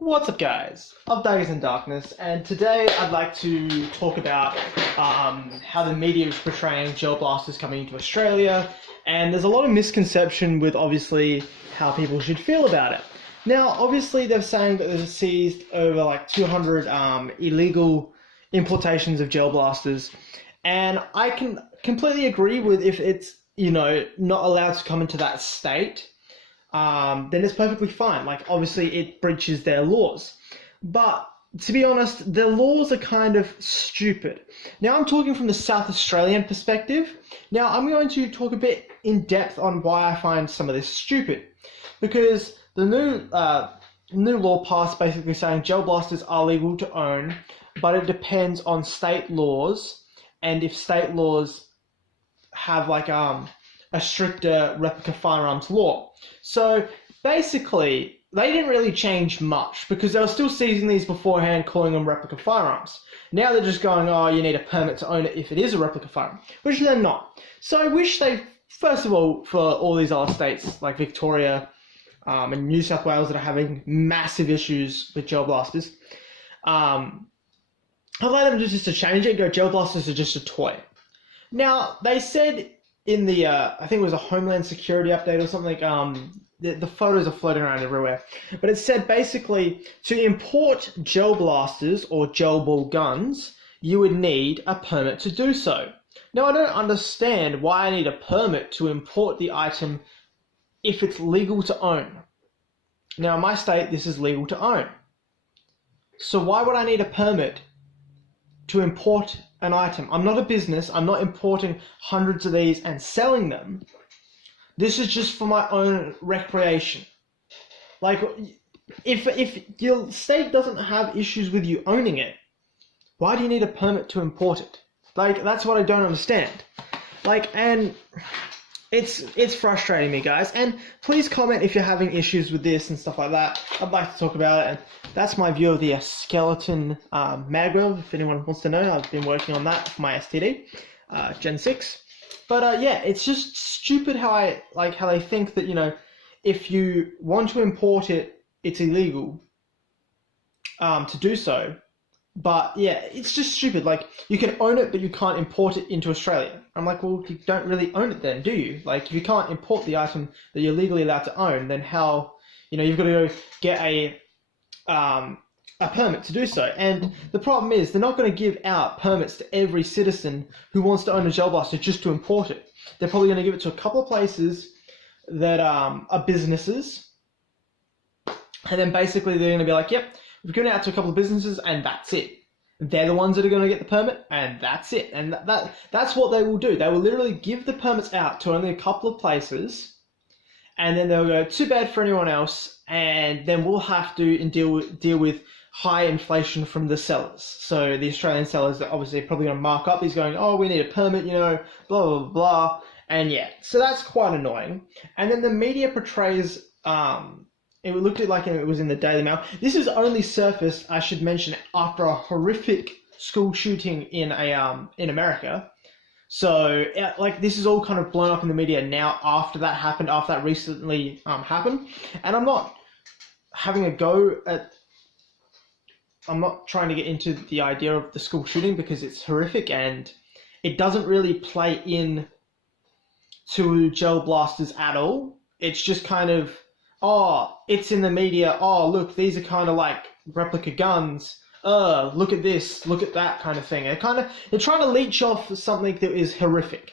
What's up, guys? I'm Daggers in Darkness, and today I'd like to talk about how the media is portraying gel blasters coming into Australia, and there's a lot of misconception with obviously how people should feel about it. Now, obviously, they're saying that they've seized over like 200 illegal importations of gel blasters, and I can completely agree with if it's not allowed to come into that state. Then it's perfectly fine. Like, obviously, it breaches their laws. But to be honest, their laws are kind of stupid. Now, I'm talking from the South Australian perspective. Now, I'm going to talk a bit in depth on why I find some of this stupid. Because the new law passed basically saying gel blasters are legal to own, but it depends on state laws, and if state laws have like a stricter replica firearms law. So basically, they didn't really change much because they were still seizing these beforehand, calling them replica firearms. Now they're just going, oh, you need a permit to own it if it is a replica firearm, which they're not. So I wish they, first of all, for all these other states like Victoria and New South Wales that are having massive issues with gel blasters, I'd like them just to change it and go, gel blasters are just a toy. Now, they said in the, I think it was a Homeland Security update or something, the photos are floating around everywhere, but it said basically to import gel blasters or gel ball guns, you would need a permit to do so. Now, I don't understand why I need a permit to import the item if it's legal to own. Now, in my state, this is legal to own. So why would I need a permit to import an item? I'm not a business. I'm not importing hundreds of these and selling them. This is just for my own recreation. Like, if your state doesn't have issues with you owning it, why do you need a permit to import it? Like, that's what I don't understand. Like, and it's frustrating me, guys. And please comment if you're having issues with this and stuff like that. I'd like to talk about it. And that's my view of the skeleton magwell. If anyone wants to know, I've been working on that for my STD, Gen 6. But yeah, it's just stupid how they think that, if you want to import it, it's illegal to do so. But yeah, it's just stupid. Like, you can own it, but you can't import it into Australia. I'm like, well, you don't really own it then, do you? Like, if you can't import the item that you're legally allowed to own, then how, you've got to go get a permit to do so. And the problem is, they're not going to give out permits to every citizen who wants to own a gel blaster just to import it. They're probably going to give it to a couple of places that are businesses. And then basically they're going to be like, yep, we've given it out to a couple of businesses and that's it. They're the ones that are going to get the permit and that's it. And that's what they will do. They will literally give the permits out to only a couple of places, and then they'll go, too bad for anyone else, and then we'll have to deal with high inflation from the sellers. So the Australian sellers are obviously probably going to mark up. He's going, oh, we need a permit, blah, blah, blah. And yeah, so that's quite annoying. And then the media portrays, it looked like it was in the Daily Mail. This has only surfaced, I should mention, after a horrific school shooting in America. So, like, this is all kind of blown up in the media now after that happened, after that recently happened. And I'm not having a go at... I'm not trying to get into the idea of the school shooting because it's horrific and it doesn't really play in to gel blasters at all. It's just kind of, oh, it's in the media. Oh, look, these are kind of like replica guns. Look at this, look at that kind of thing. They're trying to leech off something that is horrific.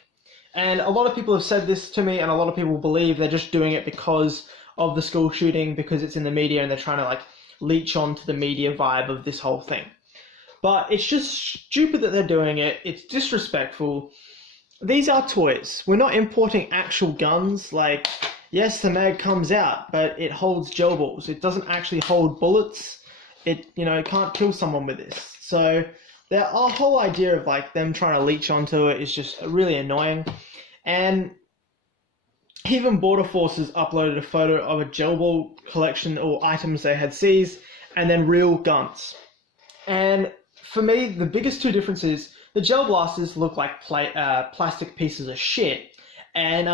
And a lot of people have said this to me, and a lot of people believe they're just doing it because of the school shooting, because it's in the media, and they're trying to like leech onto the media vibe of this whole thing. But it's just stupid that they're doing it. It's disrespectful. These are toys. We're not importing actual guns. Like, yes, the mag comes out, but it holds gel balls. It doesn't actually hold bullets. It can't kill someone with this. So the whole idea of like them trying to leech onto it is just really annoying. And even Border Forces uploaded a photo of a gel ball collection or items they had seized, and then real guns. And for me, the biggest two differences, the gel blasters look like plastic pieces of shit, and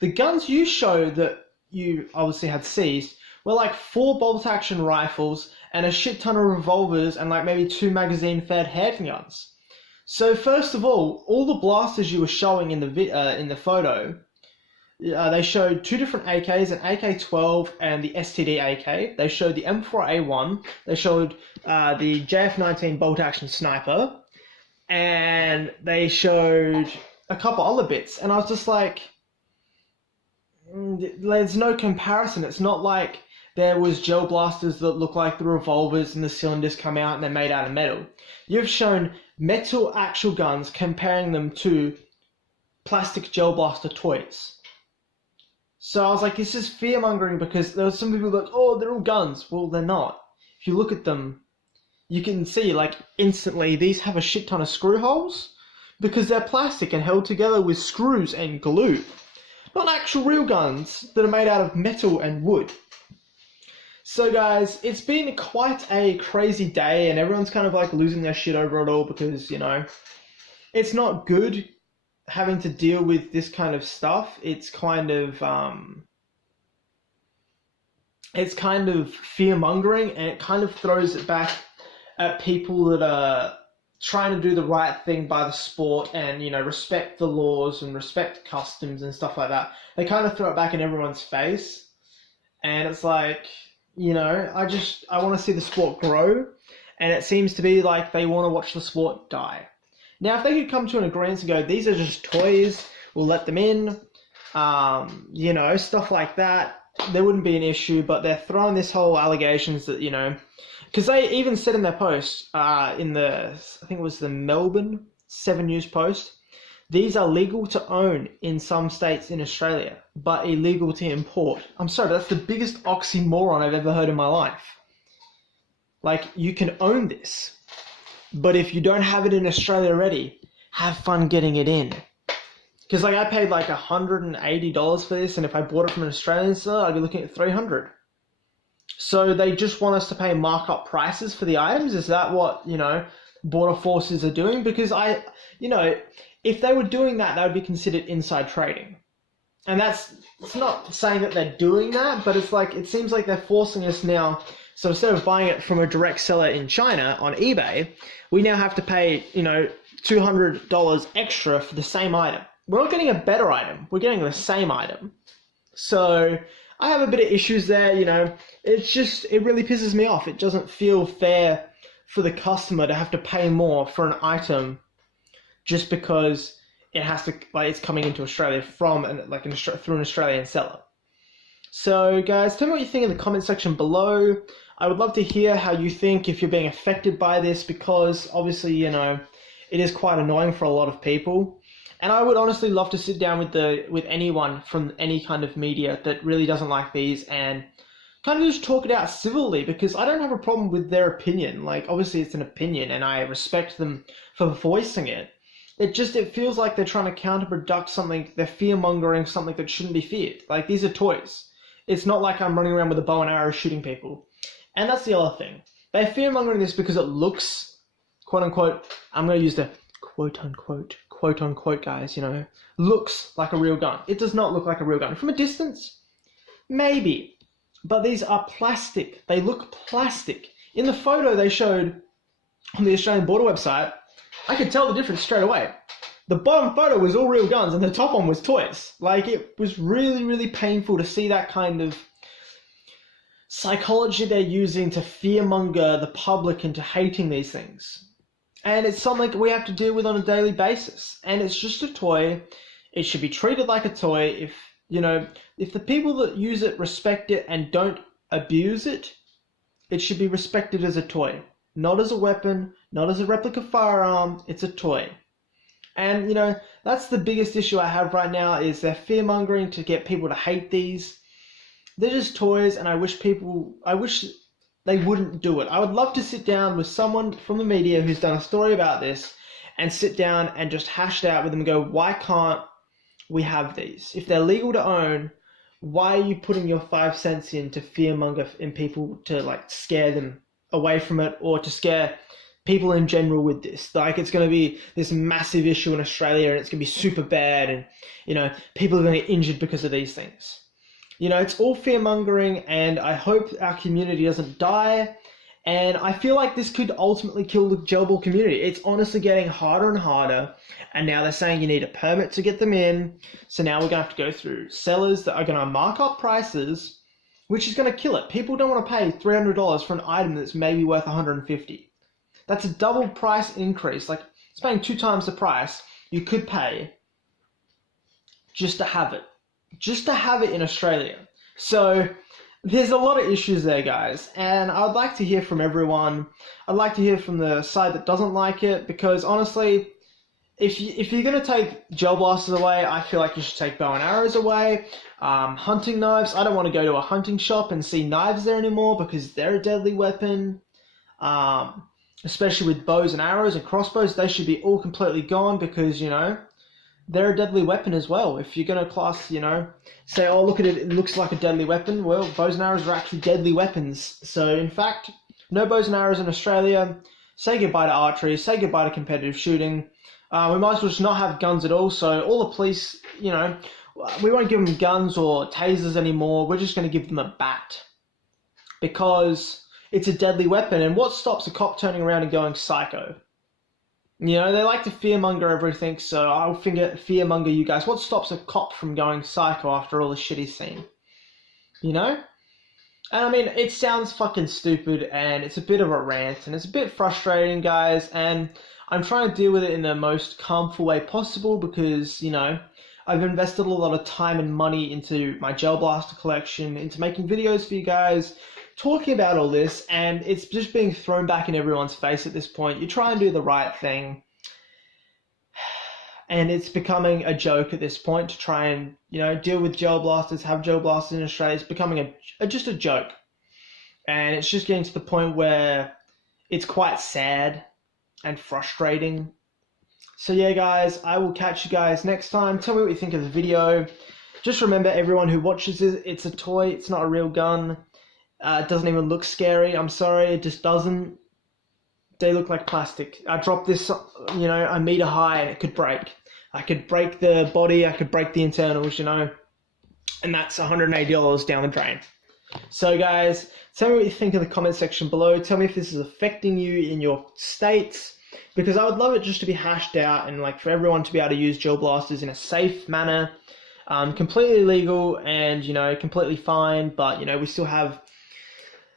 the guns you show that you obviously had seized but like 4 bolt-action rifles and a shit ton of revolvers and like maybe 2 magazine-fed handguns. So first of all the blasters you were showing in the photo, they showed 2 different AKs, an AK-12 and the STD AK. They showed the M4A1. They showed the JF-19 bolt-action sniper, and they showed a couple other bits. And I was just like, there's no comparison. It's not like there was gel blasters that look like the revolvers and the cylinders come out and they're made out of metal. You've shown metal actual guns, comparing them to plastic gel blaster toys. So I was like, this is fear-mongering, because there were some people like, oh, they're all guns. Well, they're not. If you look at them, you can see, like, instantly, these have a shit ton of screw holes because they're plastic and held together with screws and glue. Not actual real guns that are made out of metal and wood. So guys, it's been quite a crazy day, and everyone's kind of like losing their shit over it all because, you know, it's not good having to deal with this kind of stuff. It's kind of fear-mongering, and it kind of throws it back at people that are trying to do the right thing by the sport and, you know, respect the laws and respect customs and stuff like that. They kind of throw it back in everyone's face, and it's like, you know, I want to see the sport grow, and it seems to be like they want to watch the sport die. Now, if they could come to an agreement and go, these are just toys, we'll let them in, you know, stuff like that, there wouldn't be an issue. But they're throwing this whole allegations that, you know, because they even said in their post, in the, I think it was the Melbourne 7 News post, these are legal to own in some states in Australia, but illegal to import. I'm sorry, but that's the biggest oxymoron I've ever heard in my life. Like, you can own this, but if you don't have it in Australia already, have fun getting it in. Because, like, I paid like $180 for this, and if I bought it from an Australian seller, I'd be looking at $300. So they just want us to pay markup prices for the items? Is that what, you know, border forces are doing? Because you know, if they were doing that, that would be considered inside trading. And it's not saying that they're doing that, but it's like, it seems like they're forcing us now. So instead of buying it from a direct seller in China on eBay, we now have to pay, you know, $200 extra for the same item. We're not getting a better item. We're getting the same item. So I have a bit of issues there, you know. It's just, it really pisses me off. It doesn't feel fair for the customer to have to pay more for an item just because it has to, like, it's coming into Australia from through an Australian seller. So guys, tell me what you think in the comment section below. I would love to hear how you think, if you're being affected by this, because obviously, you know, it is quite annoying for a lot of people. And I would honestly love to sit down with anyone from any kind of media that really doesn't like these and kind of just talk it out civilly, because I don't have a problem with their opinion. Like, obviously it's an opinion and I respect them for voicing it. It feels like they're trying to counterproduct something. They're fear-mongering something that shouldn't be feared. Like, these are toys. It's not like I'm running around with a bow and arrow shooting people. And that's the other thing. They're fear-mongering this because it looks, quote-unquote, I'm going to use the quote-unquote, guys, you know, looks like a real gun. It does not look like a real gun. From a distance, maybe. But these are plastic. They look plastic. In the photo they showed on the Australian Border website, I could tell the difference straight away. The bottom photo was all real guns and the top one was toys. Like, it was really, really painful to see that kind of psychology they're using to fearmonger the public into hating these things. And it's something we have to deal with on a daily basis. And it's just a toy. It should be treated like a toy. If, you know, if the people that use it respect it and don't abuse it, it should be respected as a toy. Not as a weapon, not as a replica firearm. It's a toy. And, you know, that's the biggest issue I have right now, is they're fear-mongering to get people to hate these. They're just toys, and I wish they wouldn't do it. I would love to sit down with someone from the media who's done a story about this and sit down and just hash it out with them and go, why can't we have these? If they're legal to own, why are you putting your 5 cents in to fearmonger in people, to like scare them away from it, or to scare people in general with this? Like, it's going to be this massive issue in Australia and it's going to be super bad, and, you know, people are going to get injured because of these things. You know, it's all fear-mongering, and I hope our community doesn't die. And I feel like this could ultimately kill the gel ball community. It's honestly getting harder and harder. And now they're saying you need a permit to get them in. So now we're going to have to go through sellers that are going to mark up prices, which is going to kill it. People don't want to pay $300 for an item that's maybe worth $150. That's a double price increase. Like, it's paying 2 times the price you could pay just to have it. Just to have it in Australia. So there's a lot of issues there, guys, and I'd like to hear from everyone. I'd like to hear from the side that doesn't like it, because honestly, if you're going to take gel blasters away, I feel like you should take bow and arrows away. Hunting knives, I don't want to go to a hunting shop and see knives there anymore, because they're a deadly weapon. Especially with bows and arrows and crossbows, they should be all completely gone, because, you know, they're a deadly weapon as well. If you're going to class, you know, say, oh, look at it, it looks like a deadly weapon. Well, bows and arrows are actually deadly weapons. So, in fact, no bows and arrows in Australia. Say goodbye to archery. Say goodbye to competitive shooting. We might as well just not have guns at all. So, all the police, you know, we won't give them guns or tasers anymore. We're just going to give them a bat. Because it's a deadly weapon. And what stops a cop turning around and going psycho? You know, they like to fearmonger everything, so I'll fearmonger you guys. What stops a cop from going psycho after all the shit he's seen? You know? And I mean, it sounds fucking stupid, and it's a bit of a rant, and it's a bit frustrating, guys, and I'm trying to deal with it in the most calmful way possible, because, you know, I've invested a lot of time and money into my gel blaster collection, into making videos for you guys, talking about all this, and it's just being thrown back in everyone's face at this point. You try and do the right thing, and it's becoming a joke at this point to try and, you know, deal with gel blasters, have gel blasters in Australia. It's becoming just a joke, and it's just getting to the point where it's quite sad and frustrating. So yeah, guys, I will catch you guys next time. Tell me what you think of the video. Just remember, everyone who watches it, it's a toy, it's not a real gun. It doesn't even look scary. I'm sorry, it just doesn't. They look like plastic. I dropped this, you know, a meter high, and it could break. I could break the body, I could break the internals, you know, and that's $180 down the drain. So guys, tell me what you think in the comment section below. Tell me if this is affecting you in your states, because I would love it just to be hashed out, and like for everyone to be able to use gel blasters in a safe manner, completely legal and, you know, completely fine, but, you know, we still have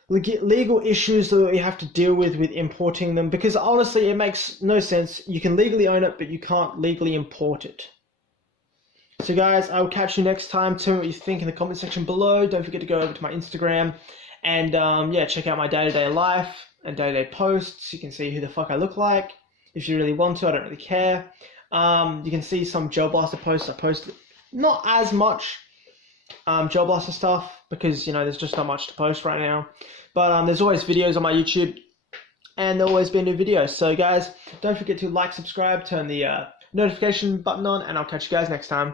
legal issues that we have to deal with importing them, because honestly it makes no sense. You can legally own it, but you can't legally import it. So guys, I will catch you next time. Tell me what you think in the comment section below. Don't forget to go over to my Instagram and yeah, check out my day-to-day life and day-to-day posts. You can see who the fuck I look like if you really want to. I don't really care. You can see some gel blaster posts. I post not as much gel blaster stuff, because, you know, there's just not much to post right now, but there's always videos on my YouTube, and there'll always be a new video. So guys, don't forget to like, subscribe, turn the notification button on, and I'll catch you guys next time.